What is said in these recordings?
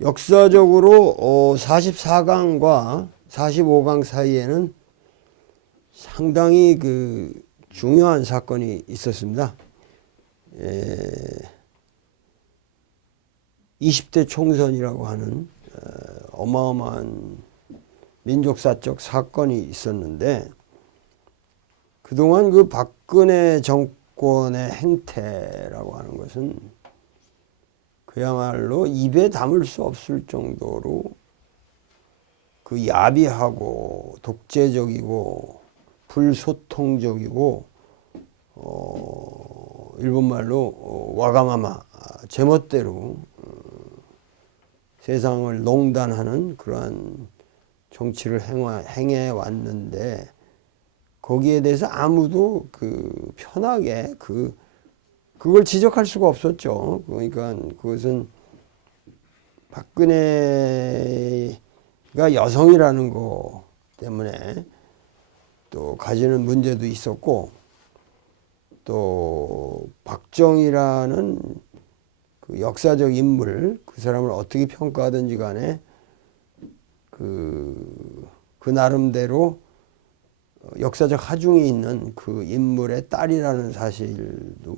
역사적으로 44강과 45강 사이에는 상당히 그 중요한 사건이 있었습니다. 20대 총선이라고 하는 어마어마한 민족사적 사건이 있었는데, 그동안 그 박근혜 정권의 행태라고 하는 것은 그야말로 입에 담을 수 없을 정도로 그 야비하고 독재적이고 불소통적이고 일본말로 와가마마 제멋대로 세상을 농단하는 그러한 정치를 행해 왔는데, 거기에 대해서 아무도 그 편하게 그걸 지적할 수가 없었죠. 그러니까 그것은 박근혜가 여성이라는 거 때문에 또 가지는 문제도 있었고, 또 박정희라는 그 역사적 인물, 그 사람을 어떻게 평가하든지 간에 그 나름대로 역사적 하중이 있는 그 인물의 딸이라는 사실도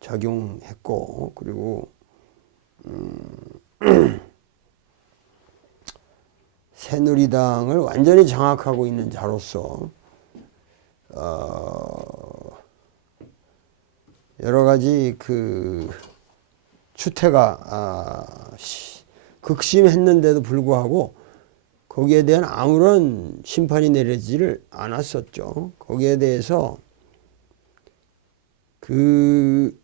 작용했고, 그리고 새누리당을 완전히 장악하고 있는 자로서 여러 가지 그 추태가 극심했는데도 불구하고 거기에 대한 아무런 심판이 내려지를 않았었죠. 거기에 대해서 그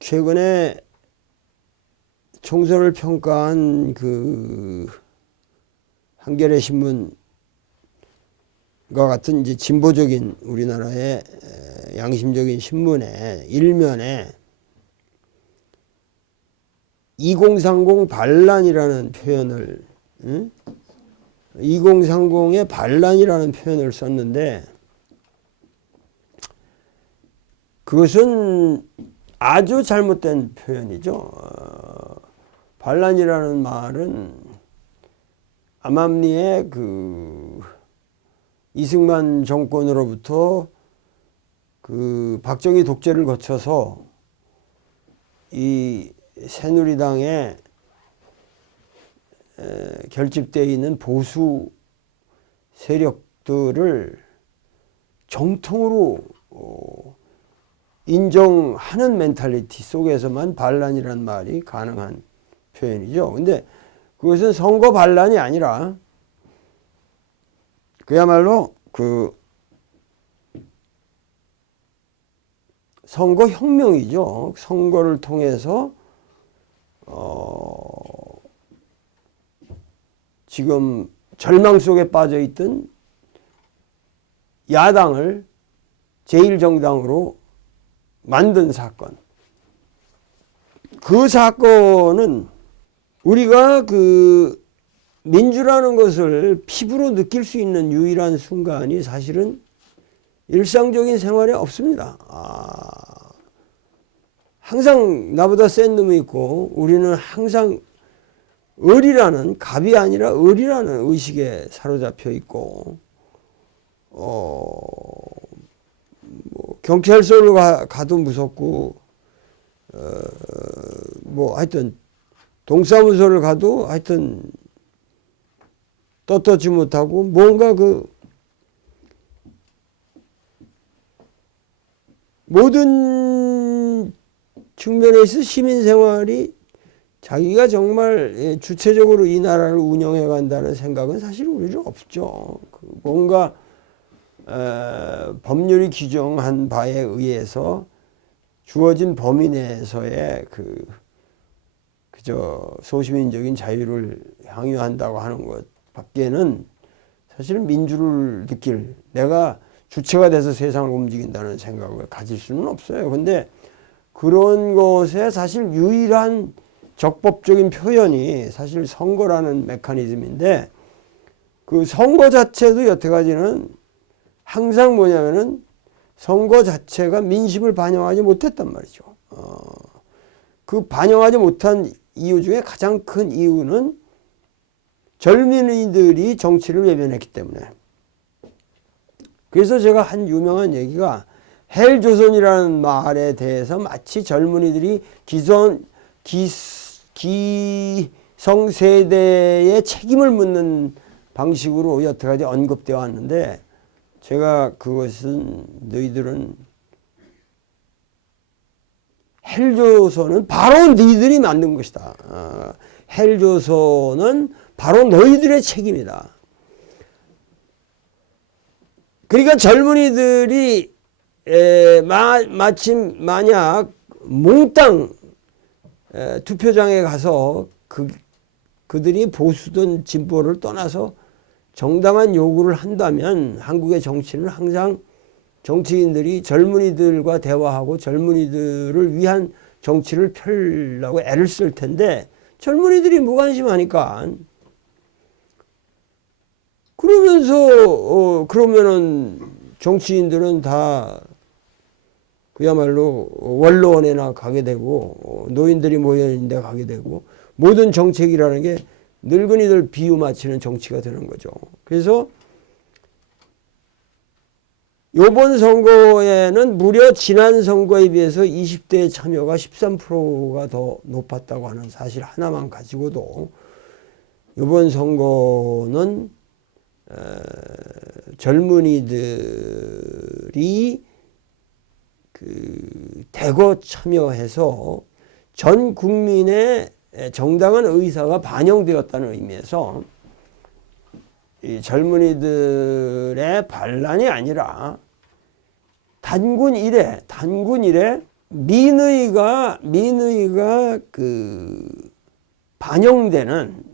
최근에 총선을 평가한 그 한겨레 신문과 같은 이제 진보적인 우리나라의 양심적인 신문의 일면에 2030 반란이라는 표현을 2030의 반란이라는 표현을 썼는데, 그것은 아주 잘못된 표현이죠. 반란이라는 말은 암암리의 그 이승만 정권으로부터 그 박정희 독재를 거쳐서 이 새누리당에 결집되어 있는 보수 세력들을 정통으로 인정하는 멘탈리티 속에서만 반란이란 말이 가능한 표현이죠. 근데 그것은 선거 반란이 아니라 그야말로 그 선거 혁명이죠. 선거를 통해서 지금 절망 속에 빠져 있던 야당을 제1정당으로 만든 사건. 그 사건은 우리가 그 민주라는 것을 피부로 느낄 수 있는 유일한 순간이 사실은 일상적인 생활에 없습니다. 항상 나보다 센 놈이 있고, 우리는 항상 을이라는, 갑이 아니라 을이라는 의식에 사로잡혀 있고, 뭐 경찰서를 가도 무섭고, 뭐 하여튼 동사무소를 가도 하여튼 떳떳지 못하고, 뭔가 그 모든 측면에 있어 시민생활이 자기가 정말 주체적으로 이 나라를 운영해 간다는 생각은 사실 우리는 없죠. 뭔가 법률이 규정한 바에 의해서 주어진 범위 내에서의 그저 소시민적인 자유를 향유한다고 하는 것 밖에는 사실은 민주를 느낄, 내가 주체가 돼서 세상을 움직인다는 생각을 가질 수는 없어요. 근데 그런 것에 사실 유일한 적법적인 표현이 사실 선거라는 메커니즘인데, 그 선거 자체도 여태까지는 항상 뭐냐면은 선거 자체가 민심을 반영하지 못했단 말이죠. 그 반영하지 못한 이유 중에 가장 큰 이유는 젊은이들이 정치를 외면했기 때문에. 그래서 제가 한 유명한 얘기가 헬조선이라는 말에 대해서 마치 젊은이들이 기성세대의 책임을 묻는 방식으로 여태까지 언급되어 왔는데, 제가 그것은 너희들은 헬조선은 바로 너희들이 만든 것이다. 헬조선은 바로 너희들의 책임이다. 그러니까 젊은이들이 마침 만약 몽땅 투표장에 가서 그들이 보수든 진보를 떠나서 정당한 요구를 한다면 한국의 정치는 항상 정치인들이 젊은이들과 대화하고 젊은이들을 위한 정치를 펴려고 애를 쓸 텐데, 젊은이들이 무관심하니까 그러면은 정치인들은 다 그야말로 원로원에나 가게 되고 노인들이 모여있는 데 가게 되고, 모든 정책이라는 게 늙은이들 비유 맞추는 정치가 되는 거죠. 그래서 이번 선거에는 무려 지난 선거에 비해서 20대 참여가 13%가 더 높았다고 하는 사실 하나만 가지고도 이번 선거는 젊은이들이 대거 참여해서 전 국민의 정당한 의사가 반영되었다는 의미에서 이 젊은이들의 반란이 아니라 단군 이래 민의가 반영되는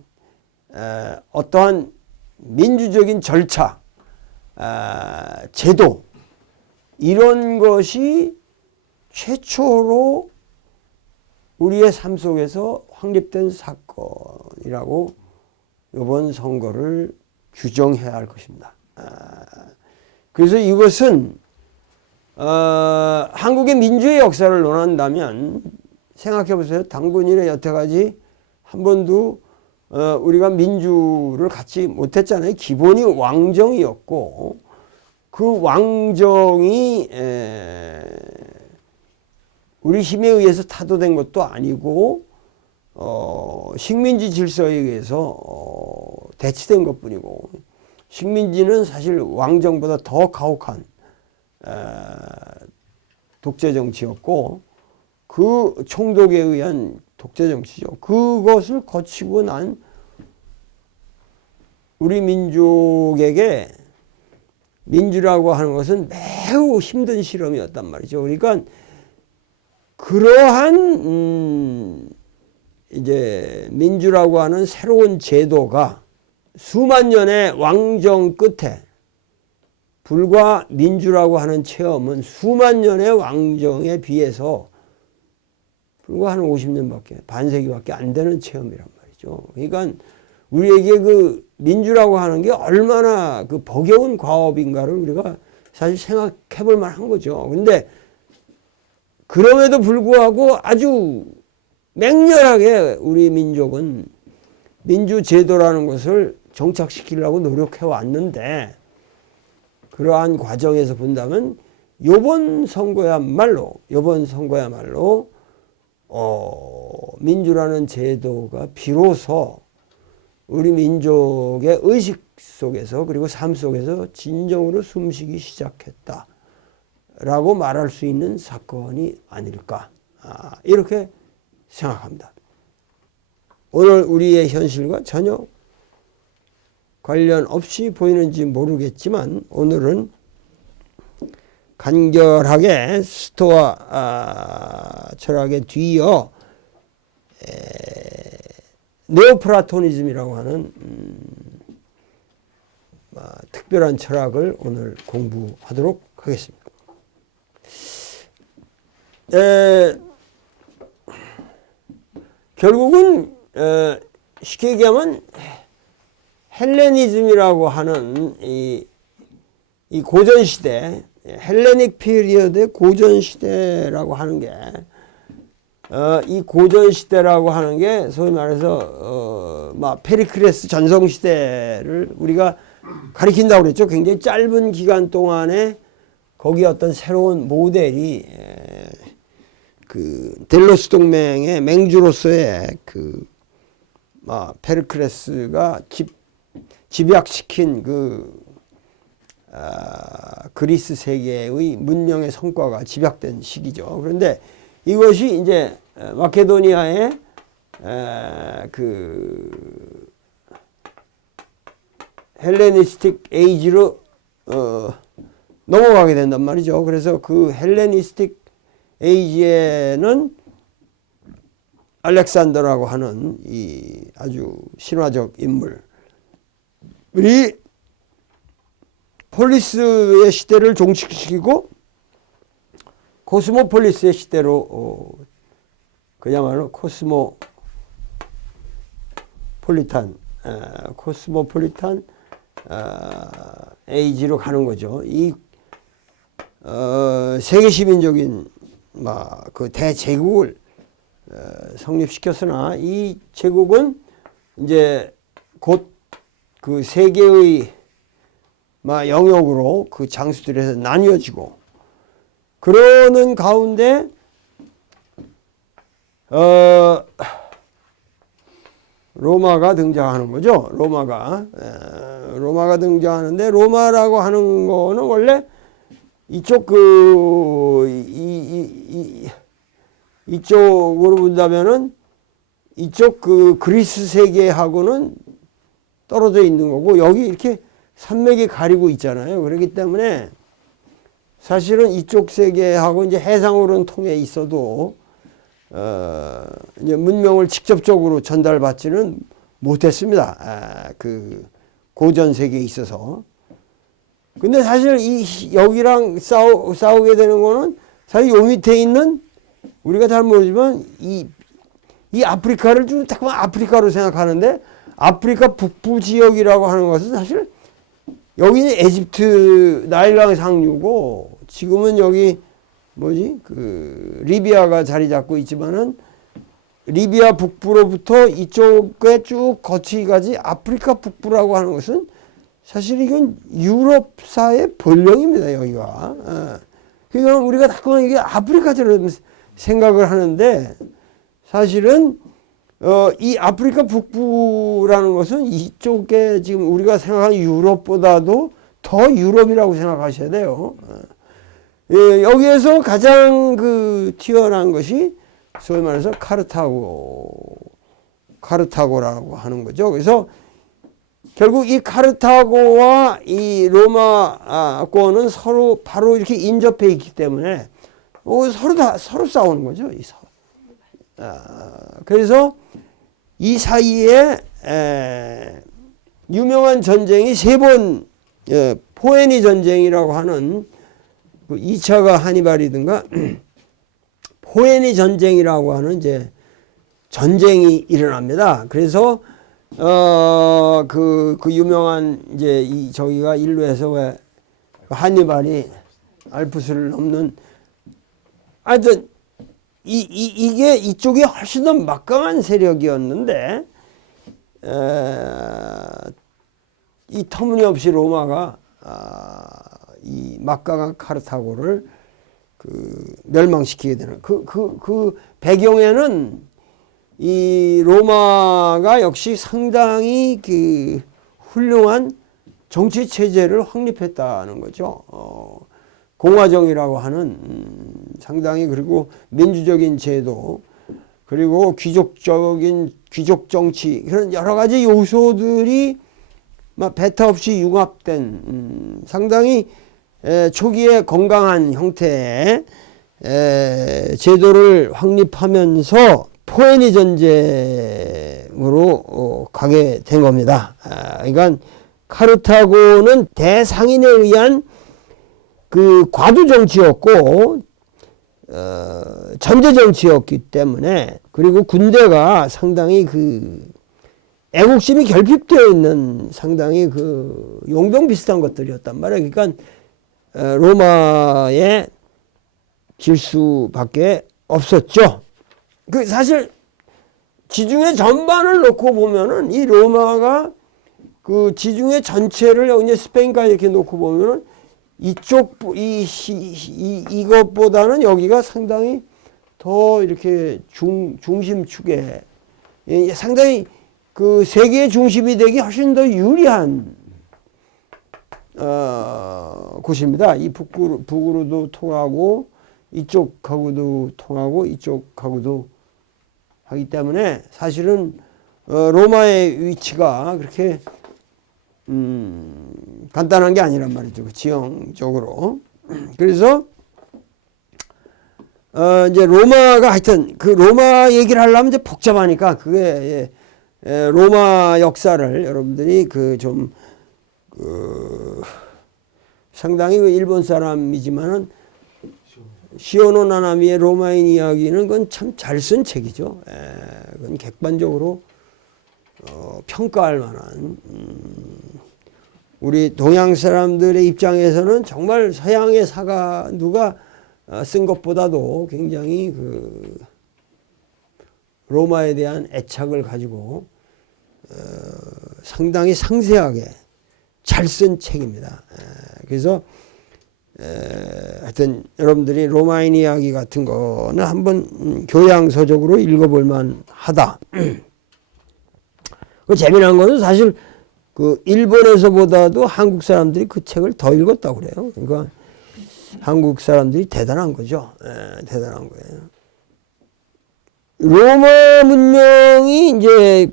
어떠한 민주적인 절차, 제도, 이런 것이 최초로 우리의 삶 속에서 확립된 사건이라고 이번 선거를 규정해야 할 것입니다. 그래서 이것은 한국의 민주의 역사를 논한다면 생각해 보세요. 단군 이래 여태까지 한 번도 우리가 민주를 갖지 못했잖아요. 기본이 왕정이었고, 그 왕정이 우리 힘에 의해서 타도된 것도 아니고 식민지 질서에 의해서 대치된 것뿐이고, 식민지는 사실 왕정보다 더 가혹한 독재 정치였고, 그 총독에 의한 독재 정치죠. 그것을 거치고 난 우리 민족에게 민주라고 하는 것은 매우 힘든 실험이었단 말이죠. 그러니까 그러한 이제 민주라고 하는 새로운 제도가 수만 년의 왕정 끝에, 불과 민주라고 하는 체험은 수만 년의 왕정에 비해서 불과 한 50년밖에, 반세기밖에 안 되는 체험이란 말이죠. 그러니까 우리에게 그 민주라고 하는 게 얼마나 그 버거운 과업인가를 우리가 사실 생각해 볼 만한 거죠. 근데 그럼에도 불구하고 아주 맹렬하게 우리 민족은 민주제도라는 것을 정착시키려고 노력해 왔는데, 그러한 과정에서 본다면 이번 선거야말로 민주라는 제도가 비로소 우리 민족의 의식 속에서, 그리고 삶 속에서 진정으로 숨쉬기 시작했다라고 말할 수 있는 사건이 아닐까, 이렇게 생각합니다. 오늘 우리의 현실과 전혀 관련 없이 보이는지 모르겠지만, 오늘은 간결하게 스토아 철학에 뒤이어 네오플라토니즘이라고 하는 특별한 철학을 오늘 공부하도록 하겠습니다. 결국은 쉽게 얘기하면 헬레니즘이라고 하는 이 고전시대, 헬레닉 피리어드의 고전시대라고 하는 게 이 고전 시대라고 하는 게 소위 말해서 막 페리클레스 전성 시대를 우리가 가리킨다고 그랬죠. 굉장히 짧은 기간 동안에 거기 어떤 새로운 모델이 그 델로스 동맹의 맹주로서의 그 페르클레스가 집약시킨 그 그리스 세계의 문명의 성과가 집약된 시기죠. 그런데 이것이 이제 마케도니아의 그 헬레니스틱 에이지로 넘어가게 된단 말이죠. 그래서 그 헬레니스틱 에이지에는 알렉산더라고 하는 이 아주 신화적 인물이 폴리스의 시대를 종식시키고 코스모폴리스의 시대로 그야말로 코스모폴리탄 에이지로 가는 거죠. 이 세계 시민적인 그 대제국을 성립시켰으나 이 제국은 이제 곧 그 세계의 영역으로 그 장수들에서 나뉘어지고 그러는 가운데 로마가 등장하는 거죠. 로마가 등장하는데 로마라고 하는 거는 원래 이쪽 이쪽으로 본다면은 이쪽 그 그리스 세계하고는 떨어져 있는 거고 여기 이렇게 산맥이 가리고 있잖아요. 그렇기 때문에 사실은 이쪽 세계하고 이제 해상으로는 통해 있어도 이제 문명을 직접적으로 전달받지는 못했습니다. 그 고전 세계에 있어서. 근데 사실 여기랑 싸우게 되는 거는 사실 요 밑에 있는 우리가 잘 모르지만 이 아프리카를 좀 자꾸만 아프리카로 생각하는데 아프리카 북부 지역이라고 하는 것은 사실 여기는 에집트 나일강 상류고 지금은 여기 그 리비아가 자리 잡고 있지만은 리비아 북부로부터 이쪽에 쭉 거치기까지 아프리카 북부라고 하는 것은 사실 이건 유럽사의 본령입니다. 여기가. 그러니까 우리가 자꾸만 이게 아프리카처럼 생각을 하는데 사실은 이 아프리카 북부라는 것은 이쪽에 지금 우리가 생각하는 유럽보다도 더 유럽이라고 생각하셔야 돼요. 여기에서 가장 그 튀어나온 것이 소위 말해서 카르타고라고 하는 거죠. 그래서 결국 이 카르타고와 이 로마권은 서로 바로 이렇게 인접해 있기 때문에 서로 싸우는 거죠. 그래서 이 사이에 유명한 전쟁이 세 번 포에니 전쟁이라고 하는 2차가 하니발이든가 포에니 전쟁이라고 하는 이제 전쟁이 일어납니다. 그래서 그 유명한 이제 저기가 인류에서 왜 하니발이 알프스를 넘는 하여튼 이게 이쪽이 훨씬 더 막강한 세력이었는데 이 터무니없이 로마가 이 막강한 카르타고를 멸망시키게 되는 그 배경에는 이 로마가 역시 상당히 그 훌륭한 정치 체제를 확립했다는 거죠. 공화정이라고 하는 상당히 그리고 민주적인 제도 그리고 귀족 정치 그런 여러 가지 요소들이 막 배타 없이 융합된 상당히 초기에 건강한 형태의 제도를 확립하면서 포에니 전쟁으로 가게 된 겁니다. 그러니까 카르타고는 대상인에 의한 그 과도 정치였고 전제 정치였기 때문에 그리고 군대가 상당히 그 애국심이 결핍되어 있는 상당히 그 용병 비슷한 것들이었단 말이에요. 그러니까 로마에 질 수밖에 없었죠. 그 사실 지중해 전반을 놓고 보면은 이 로마가 그 지중해 전체를 이제 스페인까지 이렇게 놓고 보면은 이쪽 이것보다는 여기가 상당히 더 이렇게 중심축에 상당히 그 세계의 중심이 되기 훨씬 더 유리한 곳입니다. 이 북으로도 통하고 이쪽하고도 통하고 이쪽하고도 하기 때문에 사실은 로마의 위치가 그렇게 간단한 게 아니란 말이죠. 지형적으로. 그래서 이제 로마가 하여튼 그 로마 얘기를 하려면 이제 복잡하니까 그게 로마 역사를 여러분들이 그 좀 상당히 그 일본 사람이지만은 시오노 나나미의 로마인 이야기는 그건 참 잘 쓴 책이죠. 그건 객관적으로 평가할 만한 우리 동양 사람들의 입장에서는 정말 서양의 사가 누가 쓴 것보다도 굉장히 그 로마에 대한 애착을 가지고 상당히 상세하게 잘 쓴 책입니다. 그래서 하여튼 여러분들이 로마인 이야기 같은 거는 한번 교양서적으로 읽어볼 만하다. 그 재미난 거는 사실 그 일본에서보다도 한국 사람들이 그 책을 더 읽었다고 그래요. 그러니까 한국 사람들이 대단한 거죠. 대단한 거예요. 로마 문명이 이제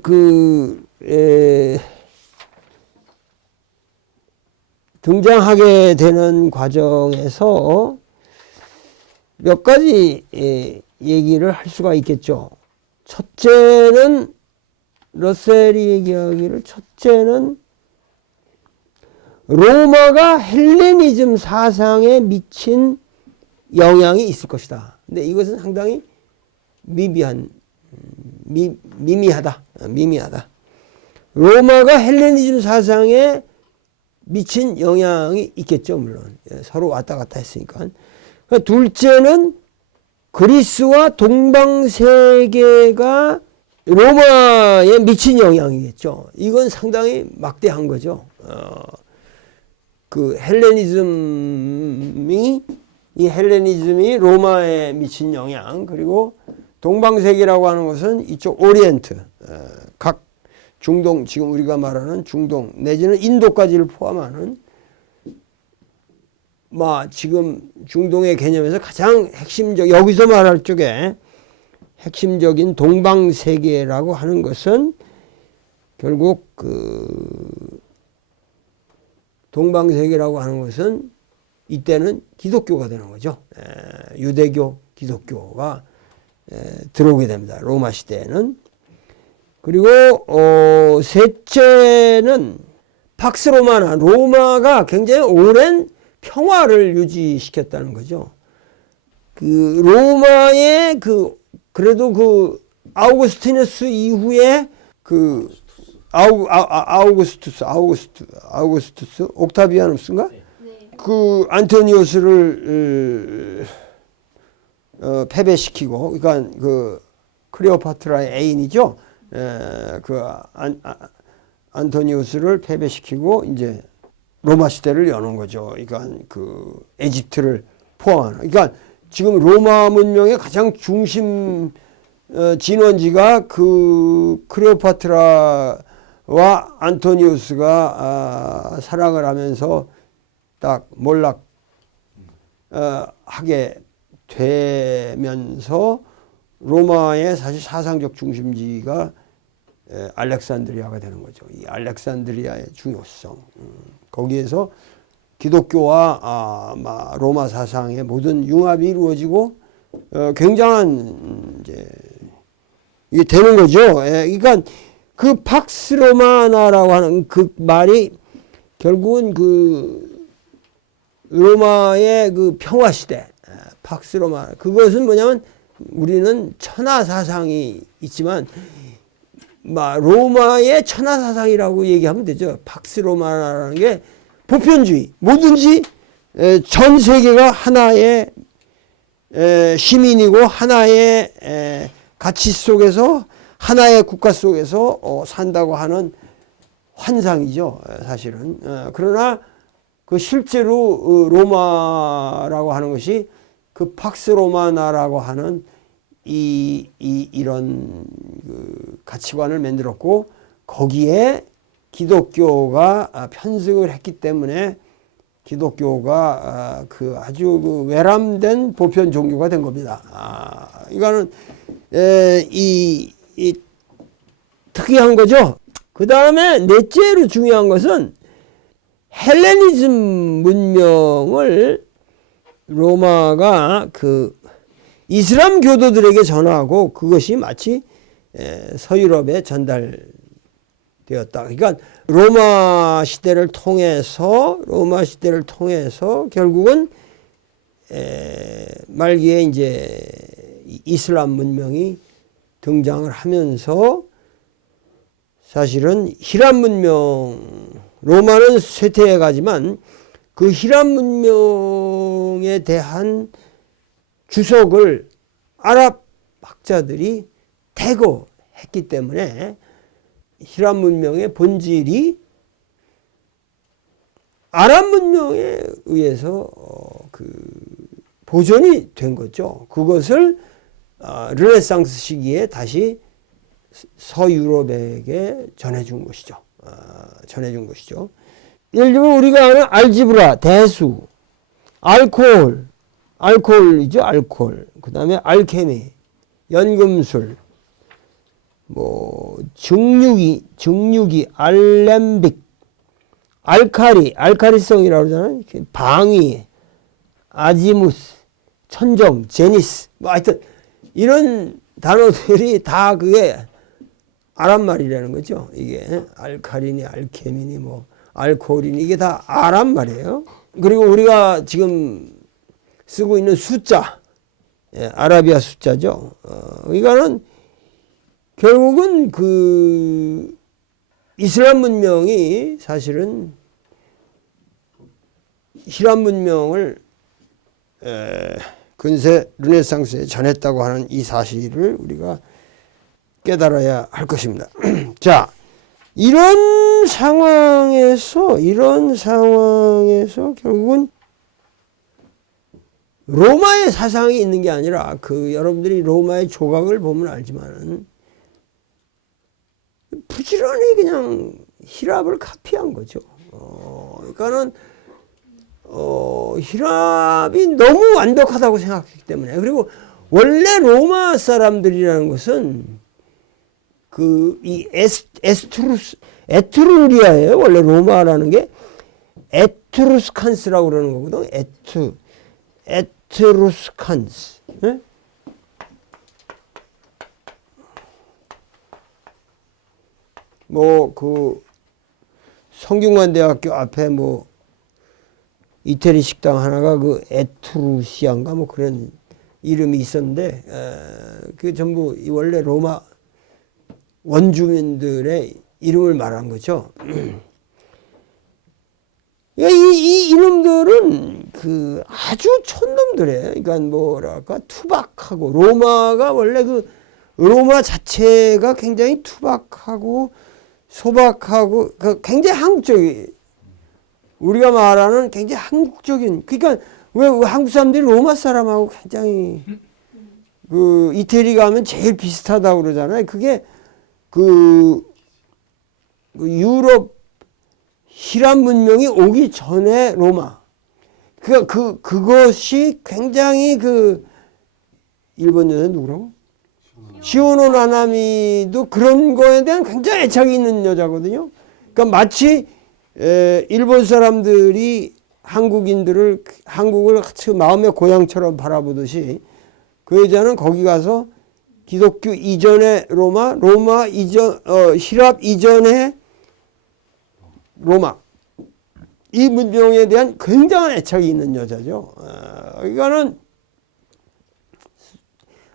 등장하게 되는 과정에서 몇 가지 얘기를 할 수가 있겠죠. 첫째는 러셀이 얘기하기를 첫째는 로마가 헬레니즘 사상에 미친 영향이 있을 것이다. 근데 이것은 상당히 미미하다. 로마가 헬레니즘 사상에 미친 영향이 있겠죠. 물론 서로 왔다 갔다 했으니까. 둘째는 그리스와 동방세계가 로마에 미친 영향이겠죠. 이건 상당히 막대한 거죠. 그 헬레니즘이 로마에 미친 영향, 그리고 동방세계라고 하는 것은 이쪽 오리엔트, 각 중동, 지금 우리가 말하는 중동 내지는 인도까지를 포함하는 지금 중동의 개념에서 가장 여기서 말할 쪽에 핵심적인 동방세계라고 하는 것은 결국 동방세계라고 하는 것은 이때는 기독교가 되는 거죠. 유대교, 기독교가 들어오게 됩니다. 로마 시대에는. 그리고 셋째는 팍스 로마나 로마가 굉장히 오랜 평화를 유지시켰다는 거죠. 그 로마의 그래도 아우구스티누스 이후에 아우구스투스 옥타비아누스인가? 네. 그 안토니우스를 패배시키고, 그러니까 그 클레오파트라의 애인이죠. 안토니우스를 패배시키고 이제 로마 시대를 여는 거죠. 그러니까 그 에집트를 포함하는. 그러니까 지금 로마 문명의 가장 중심 진원지가 그 클레오파트라와 안토니우스가 사랑을 하면서 딱 몰락하게 되면서 로마의 사실 사상적 중심지가 알렉산드리아가 되는 거죠. 이 알렉산드리아의 중요성. 거기에서 기독교와 로마 사상의 모든 융합이 이루어지고 굉장한 이제 이게 되는 거죠. 그러니까 그 팍스 로마나라고 하는 그 말이 결국은 그 로마의 그 평화 시대, 팍스 로마. 그것은 뭐냐면 우리는 천하 사상이 있지만 로마의 천하 사상이라고 얘기하면 되죠. 팍스 로마라는 게 보편주의, 뭐든지 전 세계가 하나의 시민이고 하나의 가치 속에서 하나의 국가 속에서 산다고 하는 환상이죠. 사실은. 그러나 그 실제로 로마라고 하는 것이 그 팍스 로마나라고 하는 이런 그 가치관을 만들었고 거기에 기독교가 편승을 했기 때문에 기독교가 그 아주 그 외람된 보편 종교가 된 겁니다. 이거는 이 특이한 거죠. 그 다음에 넷째로 중요한 것은 헬레니즘 문명을 로마가 그 이슬람 교도들에게 전하고 그것이 마치 서유럽에 전달되었다. 그러니까 로마 시대를 통해서 결국은 말기에 이제 이슬람 문명이 등장을 하면서 사실은 히람 문명, 로마는 쇠퇴해 가지만 그 히람 문명에 대한 주석을 아랍 학자들이 대거했기 때문에 히람 문명의 본질이 아랍 문명에 의해서 그 보존이 된 거죠. 그것을 르네상스 시기에 다시 서유럽에게 전해준 것이죠. 예를 들면 우리가 아는 알지브라, 대수, 알코올이죠. 알코올. 그 다음에 알케미, 연금술, 뭐 증류기, 알렘빅, 알카리성이라고 그러잖아요. 방위, 아지무스, 천정, 제니스, 뭐 하여튼 이런 단어들이 다 그게 아랍 말이라는 거죠. 이게 알카리니, 알케미니, 뭐 알코올이니 이게 다 아랍 말이에요. 그리고 우리가 지금 쓰고 있는 숫자, 아라비아 숫자죠. 이거는 결국은 그 이슬람 문명이 사실은 히람 문명을 근세 르네상스에 전했다고 하는 이 사실을 우리가 깨달아야 할 것입니다. 자, 이런 상황에서 결국은 로마의 사상이 있는 게 아니라 그 여러분들이 로마의 조각을 보면 알지만 부지런히 그냥 히랍을 카피한 거죠. 그러니까는 히랍이 너무 완벽하다고 생각했기 때문에. 그리고 원래 로마 사람들이라는 것은 그 이 에트루리아예요. 원래 로마라는 게 에트루스칸스라고 그러는 거거든. 에트루스칸스. 네? 뭐 그 성균관대학교 앞에 뭐 이태리 식당 하나가 그 에트루시안가 뭐 그런 이름이 있었는데 그 전부 원래 로마 원주민들의 이름을 말한 거죠. 이 이놈들은 그 아주 촌놈들이에요. 그러니까 뭐랄까 투박하고 로마가 원래 그 로마 자체가 굉장히 투박하고 소박하고 굉장히 한국적이 우리가 말하는 굉장히 한국적인 그러니까 왜 한국 사람들이 로마 사람하고 굉장히 그 이태리 가면 제일 비슷하다고 그러잖아요. 그게 그 유럽 히람 문명이 오기 전에 로마 그것이 굉장히 그 일본 여자 누구라고? 시오노 나나미도 그런 거에 대한 굉장히 애착이 있는 여자거든요. 그러니까 마치 일본 사람들이 한국을 마음의 고향처럼 바라보듯이 그 여자는 거기 가서 기독교 이전의 로마 이전 히랍 이전의 로마 이 문명에 대한 굉장한 애착이 있는 여자죠. 이거는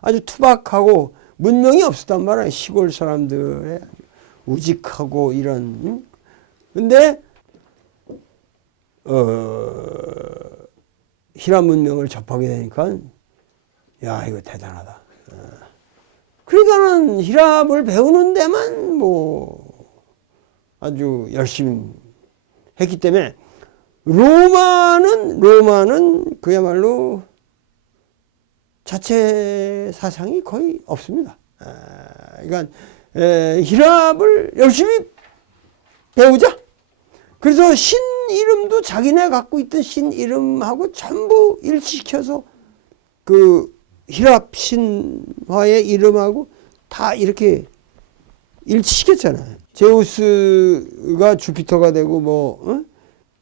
아주 투박하고 문명이 없었단 말이에요. 시골 사람들의 우직하고 이런. 근데 히람 문명을 접하게 되니까 야 이거 대단하다. 그러니까는 히랍을 배우는 데만 뭐 아주 열심히 했기 때문에 로마는 그야말로 자체 사상이 거의 없습니다. 그러니까 히랍을 열심히 배우자. 그래서 신 이름도 자기네 갖고 있던 신 이름하고 전부 일치시켜서 그 히랍 신화의 이름하고 다 이렇게 일치시켰잖아요. 제우스가 주피터가 되고 뭐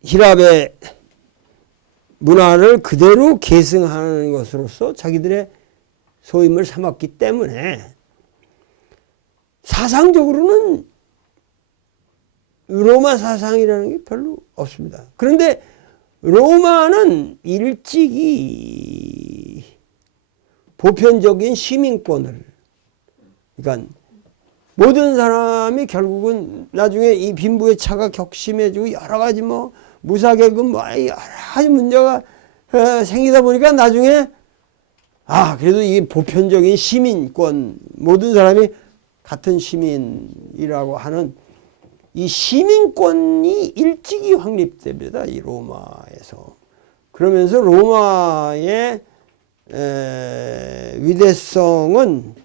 히랍의 문화를 그대로 계승하는 것으로서 자기들의 소임을 삼았기 때문에 사상적으로는 로마 사상이라는 게 별로 없습니다. 그런데 로마는 일찍이 보편적인 시민권을, 그러니까 모든 사람이 결국은 나중에 이 빈부의 차가 격심해지고 여러 가지 뭐 무사계급 뭐 여러 가지 문제가 생기다 보니까 나중에 그래도 이게 보편적인 시민권, 모든 사람이 같은 시민이라고 하는 이 시민권이 일찍이 확립됩니다. 이 로마에서. 그러면서 로마의 위대성은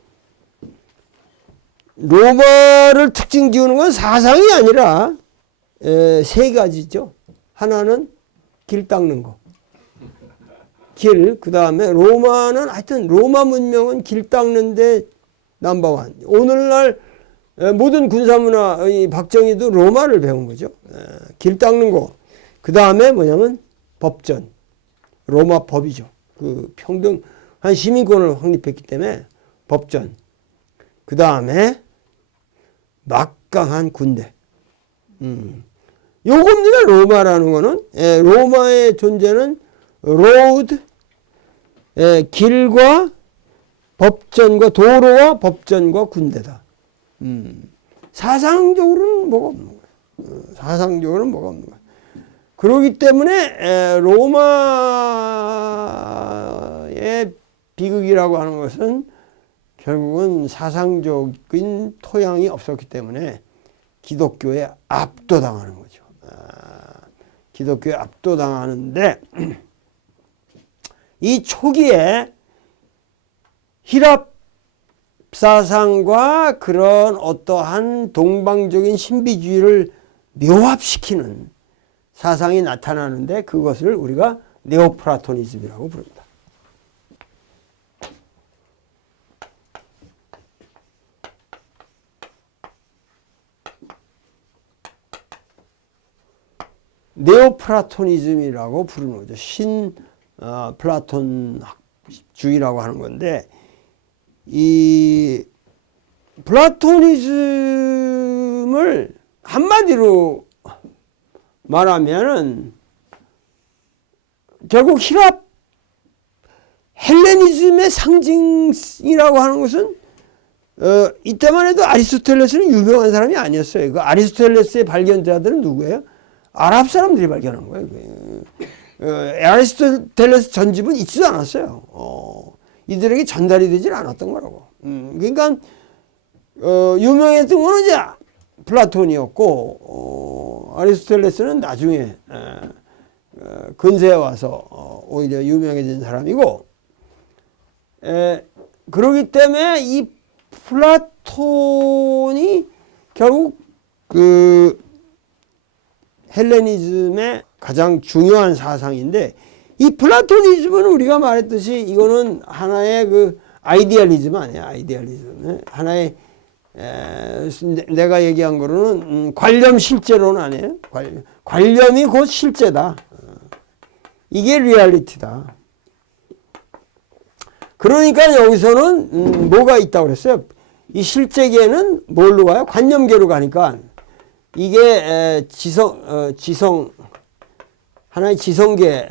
로마를 특징 지우는 건 사상이 아니라 세 가지죠. 하나는 길 닦는 거. 그 다음에 로마는 하여튼 로마 문명은 길 닦는데 넘버원. 오늘날 모든 군사문화, 박정희도 로마를 배운 거죠. 길 닦는 거. 그 다음에 뭐냐면 법전. 로마 법이죠. 그 평등한 시민권을 확립했기 때문에 법전. 그 다음에 막강한 군대. 요겁니다. 로마라는 거는. 로마의 존재는 로드, 길과 법전과 도로와 법전과 군대다. 사상적으로는 뭐가 없는 거예요. 사상적으로는 뭐가 없는 거예요. 그렇기 때문에 로마의 비극이라고 하는 것은 결국은 사상적인 토양이 없었기 때문에 기독교에 압도당하는 거죠. 기독교에 압도당하는데 이 초기에 히랍 사상과 그런 어떠한 동방적인 신비주의를 묘합시키는 사상이 나타나는데 그것을 우리가 네오플라토니즘이라고 부릅니다. 네오플라토니즘이라고 부르는 거죠. 플라톤주의라고 하는 건데 이 플라토니즘을 한마디로 말하면은 결국 히랍 헬레니즘의 상징이라고 하는 것은 이때만 해도 아리스토텔레스는 유명한 사람이 아니었어요. 그 아리스토텔레스의 발견자들은 누구예요? 아랍 사람들이 발견한 거예요. 아리스토텔레스 전집은 있지도 않았어요. 이들에게 전달이 되질 않았던 거라고. 그러니까 유명했던 거는 이제 플라톤이었고 아리스토텔레스는 나중에 근세에 와서 오히려 유명해진 사람이고 그렇기 때문에 이 플라톤이 결국 그 헬레니즘의 가장 중요한 사상인데 이 플라토니즘은 우리가 말했듯이 이거는 하나의 그 아이디얼리즘 아니야. 아이디얼리즘. 하나의 내가 얘기한 거로는 관념 실제로는 아니에요. 관념이 곧 실제다. 이게 리얼리티다. 그러니까 여기서는 뭐가 있다고 그랬어요? 이 실제계는 뭘로 가요? 관념계로 가니까 이게 지성 하나의 지성계,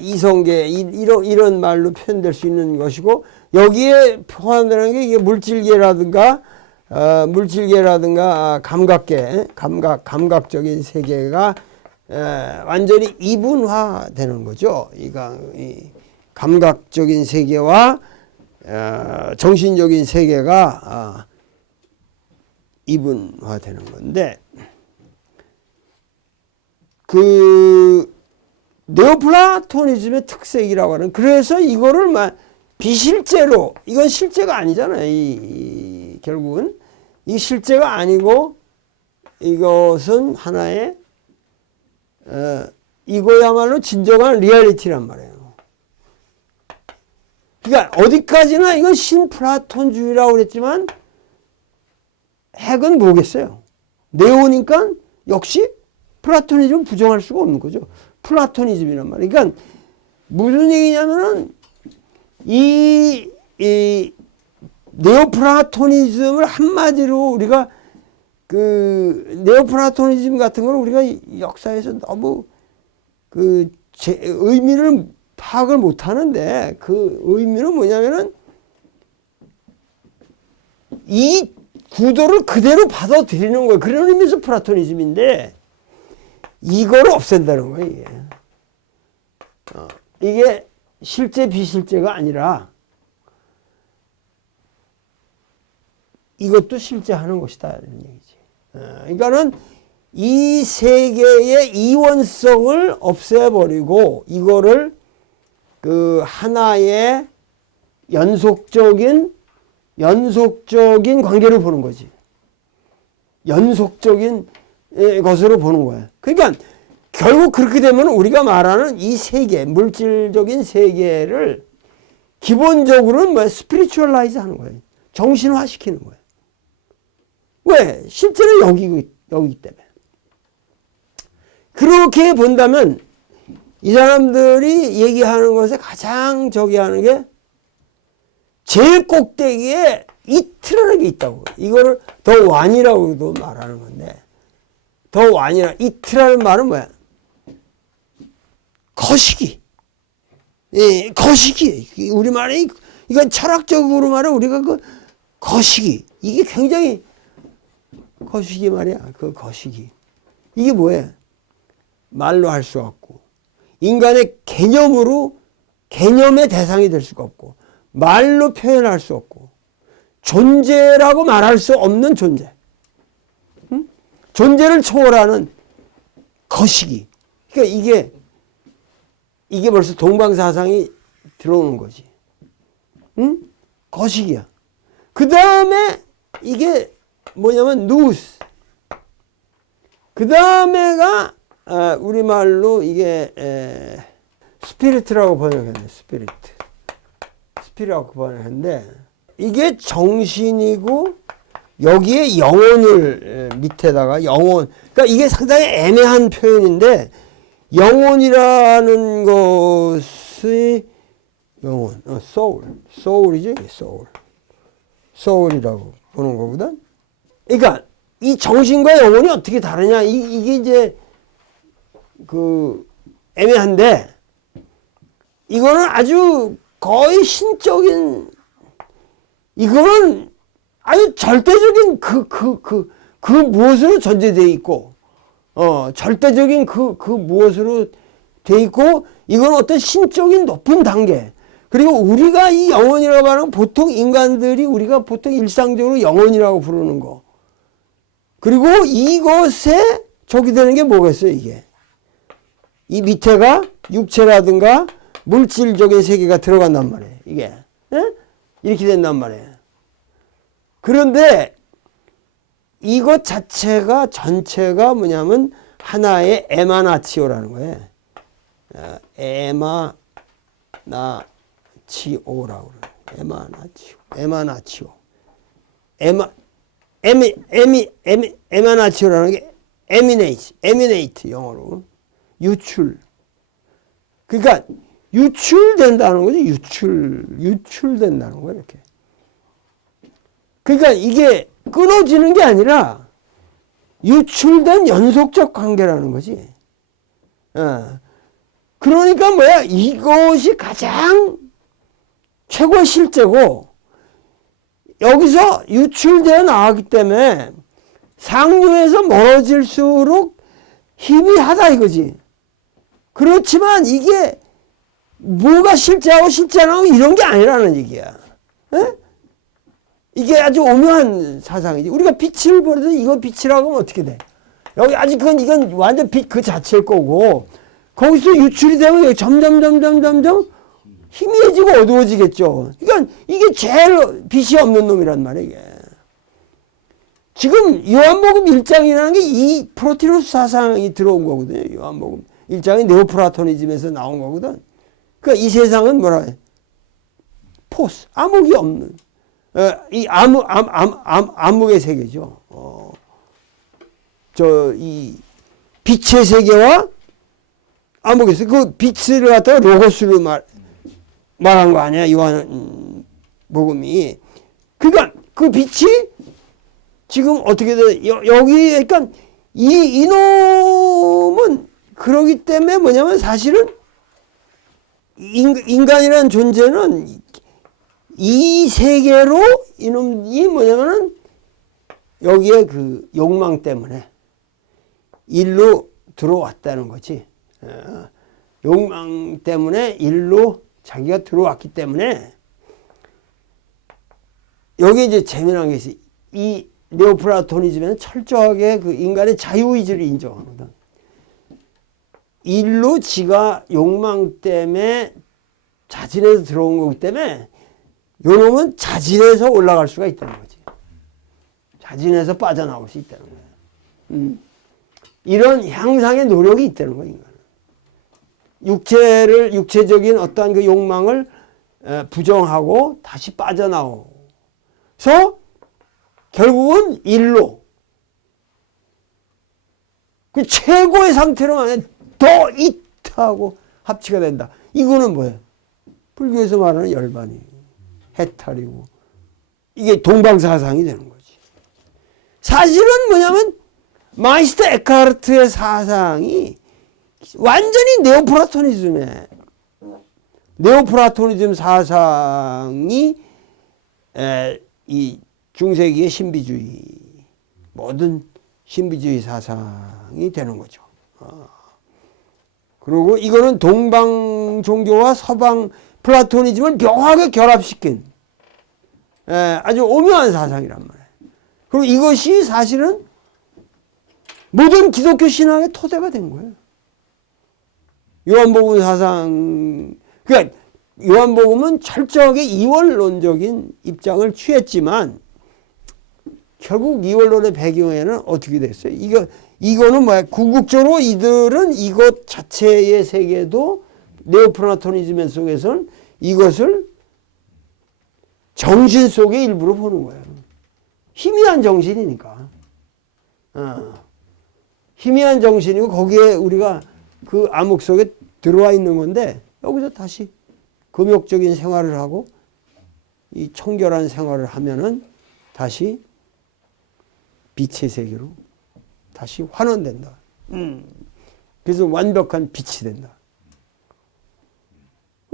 이성계 이런 말로 표현될 수 있는 것이고 여기에 포함되는 게 이게 물질계라든가 감각계, 감각적인 세계가 완전히 이분화되는 거죠. 이 감각적인 세계와 정신적인 세계가 이분화되는 건데, 그 네오플라토니즘의 특색이라고 하는, 그래서 이거를 비실제로, 이건 실제가 아니잖아요. 결국은 이 실제가 아니고 이것은 하나의 이거야말로 진정한 리얼리티란 말이에요. 그러니까 어디까지나 이건 신플라톤주의라고 그랬지만 핵은 뭐겠어요? 네오니까 역시 플라토니즘은 부정할 수가 없는 거죠. 플라토니즘이란 말이에요. 그러니까 무슨 얘기냐면은 이 네오플라토니즘을 한마디로 우리가 그 네오플라토니즘 같은 걸 우리가 역사에서 너무 그 의미를 파악을 못 하는데, 그 의미는 뭐냐면은 이 구도를 그대로 받아들이는 거예요. 그런 의미에서 플라토니즘인데, 이걸 없앤다는 거예요, 이게. 이게 실제 비실제가 아니라 이것도 실제 하는 것이다, 이런 얘기지. 그러니까는 이 세계의 이원성을 없애버리고 이거를 그 하나의 연속적인 관계로 보는 거지. 연속적인 것으로 보는 거야. 그러니까 결국 그렇게 되면 우리가 말하는 이 세계, 물질적인 세계를 기본적으로는 뭐야? 스피리추얼라이즈 하는 거예요. 정신화시키는 거예요. 왜? 실제로 여기기 때문에. 그렇게 본다면 이 사람들이 얘기하는 것에 가장 저기 하는 게 제일 꼭대기에 이트라는 게 있다고. 이거를 더 완이라고도 말하는 건데, 더 완이라, 이트라는 말은 뭐야? 거시기. 예, 거시기. 우리말에, 이건 철학적으로 말해 우리가 그 거시기. 이게 굉장히 거시기 말이야. 그 거시기. 이게 뭐예요? 말로 할 수 없고, 인간의 개념의 대상이 될 수가 없고, 말로 표현할 수 없고, 존재라고 말할 수 없는 존재. 응? 존재를 초월하는 거시기. 그러니까 이게 벌써 동방사상이 들어오는 거지. 응? 거시기야. 그 다음에 이게 뭐냐면 누스. 그 다음에가 우리말로 이게 스피리트라고 번역했네. 스피리트라고 번역했는데, 이게 정신이고 여기에 영혼을 밑에다가 영혼. 그러니까 이게 상당히 애매한 표현인데, 영혼이라는 것이 영혼, soul이죠. soul이라고 보는 거거든. 그러니까 이 정신과 영혼이 어떻게 다르냐, 이게 이제 그 애매한데, 이거는 아주 거의 신적인, 이거는 아주 절대적인 그 무엇으로 전제되어 있고, 절대적인 그 무엇으로 돼 있고, 이건 어떤 신적인 높은 단계. 그리고 우리가 이 영혼이라고 하는, 보통 인간들이 우리가 보통 일상적으로 영혼이라고 부르는 거. 그리고 이것에 적이 되는 게 뭐겠어요, 이게. 이 밑에가 육체라든가 물질적인 세계가 들어간단 말이에요, 이게. 에? 이렇게 된단 말이에요. 그런데 이것 자체가 전체가 뭐냐면 하나의 에마나치오라는 거예요. 에마나치오라고 그래요. 에마나치오라는 게 에미네이트 영어로 유출. 그러니까 유출된다는 거죠. 유출된다는 거예요, 이렇게. 그러니까 이게 끊어지는 게 아니라 유출된 연속적 관계라는 거지. 그러니까 뭐야? 이것이 가장 최고의 실제고, 여기서 유출되어 나왔기 때문에 상류에서 멀어질수록 희미하다 이거지. 그렇지만 이게 뭐가 실제하고 실제 안 하고 이런 게 아니라는 얘기야. 에? 이게 아주 오묘한 사상이지. 우리가 빛을 보려도 이거 빛이라고 하면 어떻게 돼? 여기 아직 이건 완전 빛 그 자체일 거고, 거기서 유출이 되면 여기 점점 희미해지고 어두워지겠죠. 그러니까 이게 제일 빛이 없는 놈이란 말이에요, 이게. 지금 요한복음 1장이라는 게 이 프로티로스 사상이 들어온 거거든요. 요한복음 1장이 네오플라토니즘에서 나온 거거든. 그러니까 이 세상은 뭐라 해? 포스, 암흑이 없는, 이 암흑의 세계죠. 이 빛의 세계와 암흑의 세계, 그 빛을 갖다가 로고스로 말한 거 아니야, 요한복음이. 그러니까 그 빛이 지금 어떻게 돼? 여기, 그러니까 이놈은 그러기 때문에 뭐냐면 사실은 인간이라는 존재는 이 세계로 이놈이 뭐냐면은 여기에 그 욕망 때문에 일로 들어왔다는 거지. 욕망 때문에 일로 자기가 들어왔기 때문에 여기 이제 재미난 게 있어요. 이 네오플라토니즘에는 철저하게 그 인간의 자유의지를 인정하거든. 일로 지가 욕망 때문에 자진해서 들어온 거기 때문에 요놈은 자진해서 올라갈 수가 있다는 거지. 자진해서 빠져나올 수 있다는 거야. 이런 향상의 노력이 있다는 거야, 인간은. 육체적인 어떠한 그 욕망을 부정하고 다시 빠져나오서 결국은 일로 그 최고의 상태로 만약 더 이트하고 합치가 된다. 이거는 뭐예요? 불교에서 말하는 열반이 해탈이고 이게 동방사상이 되는 거지. 사실은 뭐냐면 마이스터 에카르트의 사상이 완전히 네오플라토니즘 사상이 이 중세기의 신비주의, 모든 신비주의 사상이 되는 거죠. 그리고 이거는 동방 종교와 서방 플라토니즘을 묘하게 결합시킨 아주 오묘한 사상이란 말이에요. 그리고 이것이 사실은 모든 기독교 신앙의 토대가 된 거예요. 요한복음 사상, 그러니까 요한복음은 철저하게 이원론적인 입장을 취했지만 결국 이원론의 배경에는 어떻게 됐어요? 이거는 뭐야? 궁극적으로 이들은 이것 자체의 세계도 네오플라토니즘 속에서는 이것을 정신 속의 일부로 보는 거예요. 희미한 정신이니까. 희미한 정신이고 거기에 우리가 그 암흑 속에 들어와 있는 건데 여기서 다시 금욕적인 생활을 하고 이 청결한 생활을 하면은 다시 빛의 세계로 다시 환원된다. 그래서 완벽한 빛이 된다.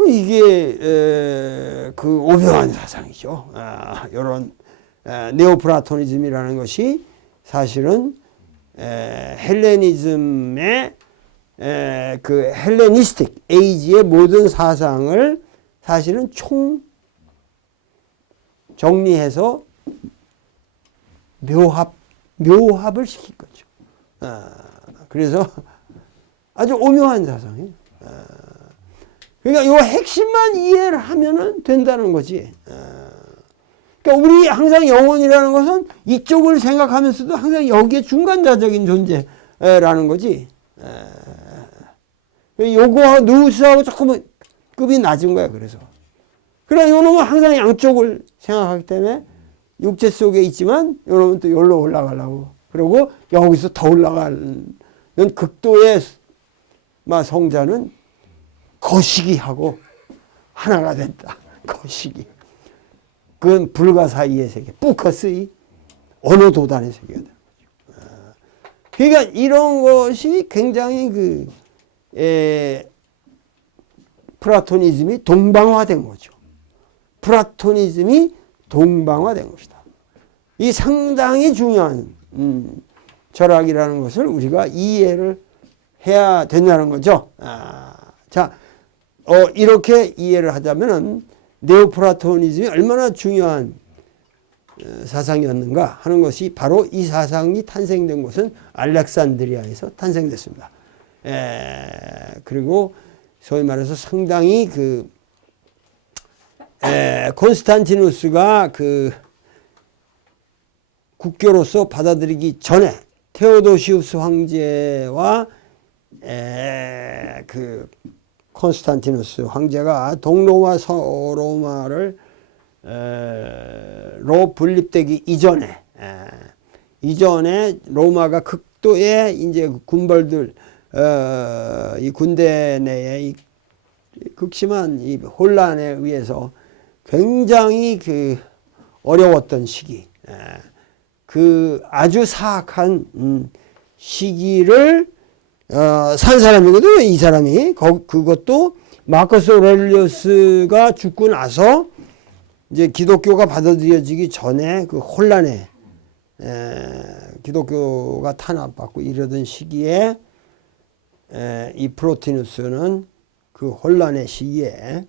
이게 그 오묘한 사상이죠. 이런 네오플라토니즘이라는 것이 사실은 헬레니즘의 그 헬레니스틱 에이지의 모든 사상을 사실은 총 정리해서 묘합을 시킨 거죠. 그래서 아주 오묘한 사상이에요. 그러니까 이 핵심만 이해를 하면은 된다는 거지. 그러니까 우리 항상 영혼이라는 것은 이쪽을 생각하면서도 항상 여기에 중간자적인 존재라는 거지. 요거하고 누스하고 조금 급이 낮은 거야. 그래서. 그러나 요놈은 항상 양쪽을 생각하기 때문에 육체 속에 있지만 요놈은 또 여기로 올라가려고. 그리고 여기서 더 올라가는 극도의 성자는 거시기하고 하나가 된다. 거시기. 그건 불가사의의 세계. 뿌커스의 어느 도단의 세계가 되는 거죠. 그러니까 이런 것이 굉장히 플라토니즘이 동방화된 거죠. 플라토니즘이 동방화된 것이다. 이 상당히 중요한 철학이라는 것을 우리가 이해를 해야 된다는 거죠. 자, 이렇게 이해를 하자면은 네오플라토니즘이 얼마나 중요한 사상이었는가 하는 것이 바로 이 사상이 탄생된 곳은 알렉산드리아에서 탄생됐습니다. 그리고 소위 말해서 상당히 콘스탄티누스가 국교로서 받아들이기 전에 테오도시우스 황제와 콘스탄티누스 황제가 동로마 서로마를 로 분립되기 이전에 로마가 극도의 이제 군벌들 이 군대 내에 이 극심한 이 혼란에 의해서 굉장히 어려웠던 시기, 아주 사악한 시기를 산 사람이거든요. 이 사람이 그것도 마커스 오렐리우스가 죽고 나서 이제 기독교가 받아들여지기 전에 그 혼란에 기독교가 탄압받고 이러던 시기에 이 프로티누스는 그 혼란의 시기에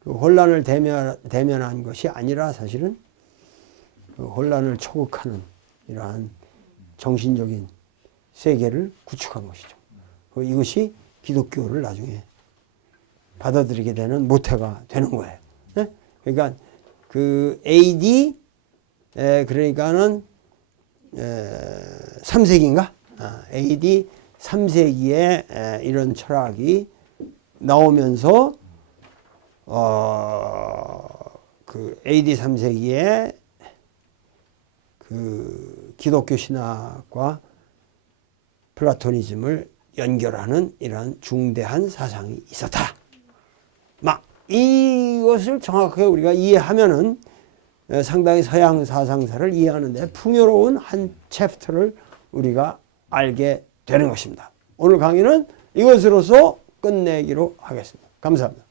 그 혼란을 대면한 것이 아니라 사실은 그 혼란을 초극하는 이러한 정신적인 세계를 구축한 것이죠. 이것이 기독교를 나중에 받아들이게 되는 모태가 되는 거예요. 네? 그러니까 AD 그러니까는 3세기인가? AD 3세기에 이런 철학이 나오면서 AD 3세기에 기독교 신학과 플라토니즘을 연결하는 이러한 중대한 사상이 있었다. 이것을 정확하게 우리가 이해하면은 상당히 서양 사상사를 이해하는 데 풍요로운 한 챕터를 우리가 알게 되는 것입니다. 오늘 강의는 이것으로서 끝내기로 하겠습니다. 감사합니다.